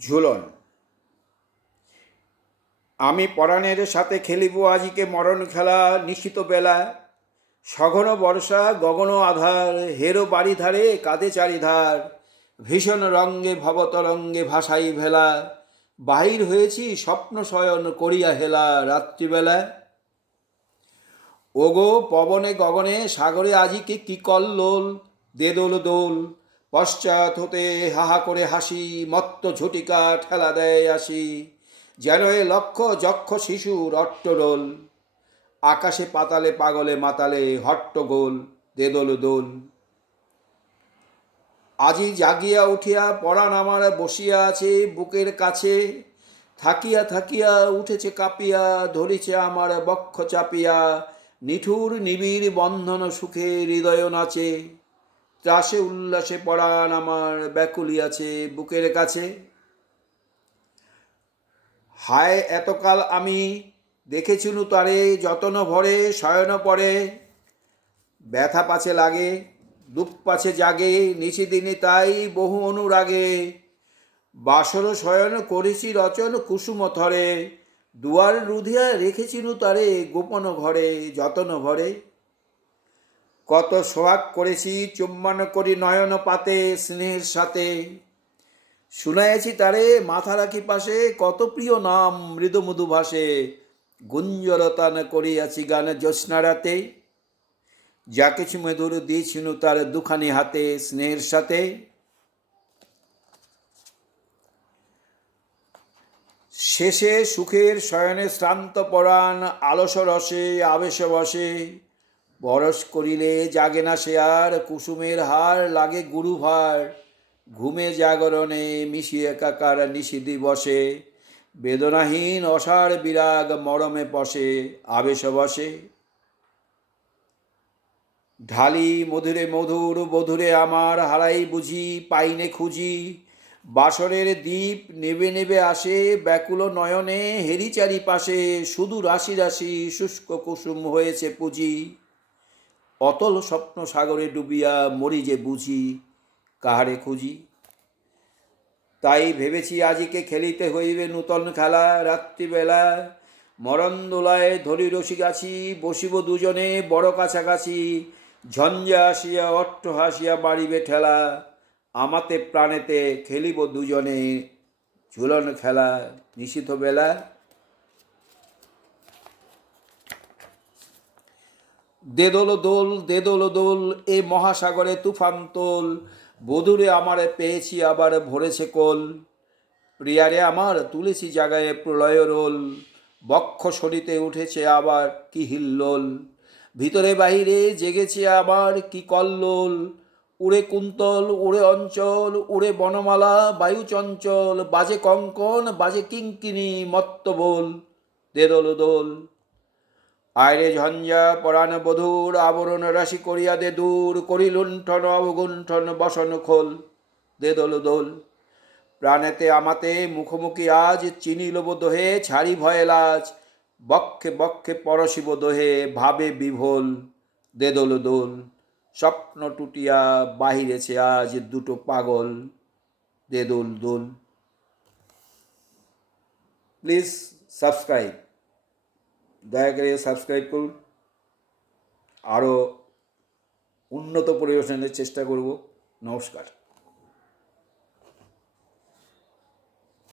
ঝুলন। আমি পরাণের সাথে খেলিব আজিকে মরণ খেলা, নিশিত বেলা সঘন বর্ষা গগন আধার, হেরো বাড়িধারে কাঁদে চারিধার, ভীষণ রঙ্গে ভবতরঙ্গে ভাসাই ভেলা, বাহির হয়েছি স্বপ্ন শয়ন করিয়া হেলা রাত্রিবেলা। ওগো পবনে গগনে সাগরে আজিকে কি কল্লোল, দে দোল দোল, পশ্চাৎ হতে হাহা করে হাসি, মত্ত ঝটিকা ঠেলা দেয় আসি, যেন এ লক্ষ যক্ষ শিশুর অট্টরোল, আকাশে পাতালে পাগলে মাতালে হট্টগোল, দে দোল দোল। আজি জাগিয়া উঠিয়া পরাণ আমার বসিয়া আছে বুকের কাছে, থাকিয়া থাকিয়া উঠেছে কাঁপিয়া, ধরিছে আমার বক্ষ চাপিয়া, নিঠুর নিবিড় বন্ধন সুখে হৃদয় নাচে, ত্রাসে উল্লাসে পরাণ আমার ব্যাকুলিয়াছে বুকের কাছে। হায় এতকাল আমি দেখেছিনু তারে যতন ভরে শয়ন পরে, ব্যথা পাছে লাগে দুঃখ পাছে জাগে, নিশিদিনে তাই বহু অনুরাগে, বাসর শয়ন করেছি রচন কুসুম থরে, দুয়ার রুধিয়া রেখেছিনু তারে গোপন ঘরে যতন ভরে। কত সোহাগ করেছি চুম্বন করি নয়ন পাতে স্নেহের সাথে, শুনাইছি তারে মাথা রাখি পাশে কত প্রিয় নাম মৃদু মধু ভাসে, গুঞ্জরতান করিয়াছি গান জ্যোৎস্না রাতে, যা কিছু মধুর দিয়েছিনু তার দুখানি হাতে স্নেহের সাথে। শেষে সুখের শয়নে শ্রান্ত পরাণ আলস রসে আবেশ বসে, বরস করিলে জাগে না সে আর কুসুমের হার লাগে গুরু ভার, ঘুমে জাগরণে মিশিয়ে একাকার নিশি দিবসে, বেদনাহীন অসার বিরাগ মরমে পশে আবেশ বসে। ঢালি মধুরে মধুর বধুরে আমার হারাই বুঝি পাইনে খুঁজি, বাসরের দ্বীপ নেবে নেবে আসে ব্যাকুল নয়নে হেরি চারিপাশে, শুধু রাশি রাশি শুষ্ক কুসুম হয়েছে পুঁজি, অতল স্বপ্ন সাগরে ডুবিয়া মরি যে বুঝি কাহারে খুঁজি। তাই ভেবেছি আজিকে খেলিতে হইবে নূতন খেলা রাত্রিবেলা, মরণ দোলায় ধরি রসি গাছি বসিব দুজনে বড় কাছাকাছি, ঝঞ্ঝা আসিয়া অট্ট হাসিয়া বাড়িবে ঠেলা, আমাতে প্রাণেতে খেলিব দুজনে ঝুলন খেলা নিশিত বেলা। দে দোল দোল দে দোল দোল এ মহাসাগরে তুফান তোল, বধূরে আমারে পেয়েছি আবার ভরেছে কোল, প্রিয়ারে আমার তুলেছি জাগায় প্রলয় রোল, বক্ষ সরিতে উঠেছে আবার কি হিল্লোল, ভিতরে বাহিরে জেগেছে আবার কি কল্লোল, উড়ে কুন্তল উড়ে অঞ্চল উড়ে বনমালা বায়ু চঞ্চল, বাজে কঙ্কন বাজে কিঙ্কিনি মত্ত বোল, দে দোল দোল। আয়রে ঝঞ্ঝা পরাণ বধূর আবরণ রাশি করিয়া দে দূর, করি লুণ্ঠন অবগুণ্ঠন বসন খোল, দে দোল দোল। প্রাণেতে আমাতে মুখোমুখি আজ চিনিলব দোহে ছাড়ি ভয়ে লাজ, বক্ষে বক্ষে পরশিব দোহে ভাবে বিভোল, দে দোল দোল। স্বপ্ন টুটিয়া বাহিরেছে আজ দুটো পাগল, দে দোল দোল। প্লিজ সাবস্ক্রাইব, দয়া করে সাবস্ক্রাইব করুন, আরও উন্নত পরিবেশনের চেষ্টা করব। নমস্কার।